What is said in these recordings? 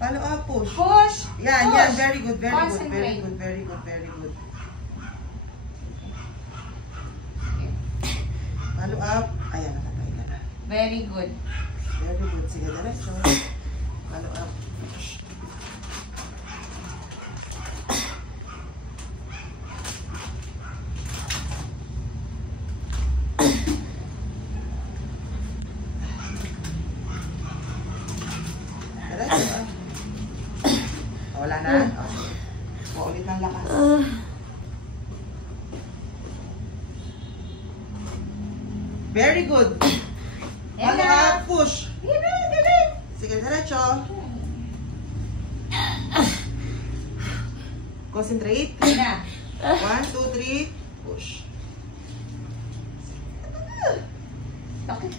Follow up, push. Push. Yan, push. yan. Very good, very good, very Concentrate. good, very good, very good. Follow up. Ayan, nakatay ka na. Very good. Very good. Sige, diretso. Follow up. Diretso. Wala na? Okay. Paulit ng lakas. Very good. Yan Follow na. up, push. Sige, diretso. Concentrate. Yan na. 1, 2, 3, push. Okay.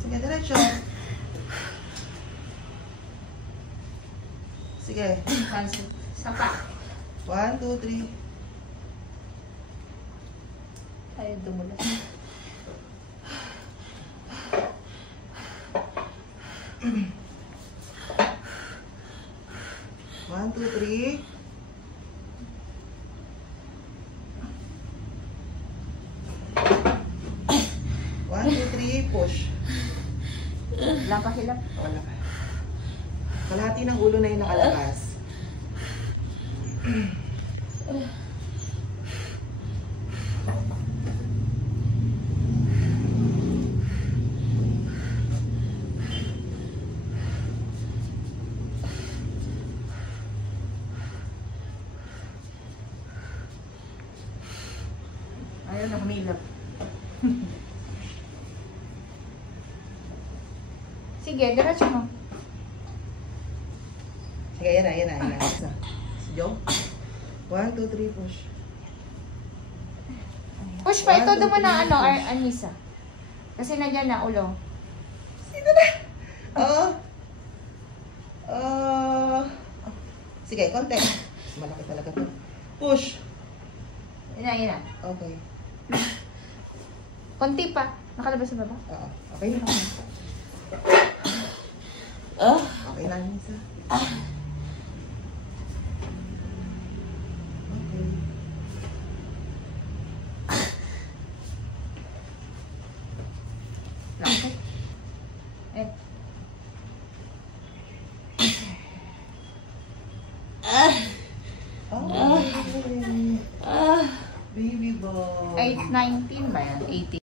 Sige, diretso. Sige. Sapa. 1, 2, 3. Tayo dumulas. One, two, three. One, two, three, push. Wala pa hilap. Wala ka. Kalahati ng ulo na yung nakalabas. Ayaw na humilap. Sige, diretso mo. Sige, yan na, yan na, yan na. Isa. Si Joe. 1, 2, 3, push. Push pa. Ito 1, 2, doon mo na 3, ano, push. Anissa. Kasi nandiyan na ulo. Sino na? Oo. Sige, konti. Malaki talaga to. Push. Yun na, yun na. Okay. Konti pa. Nakalabas sa baba. Oo. Okay na. Okay na, Nisa. Okay. Okay. Eh. Oh, baby boy. 8:19 ba yan? 18.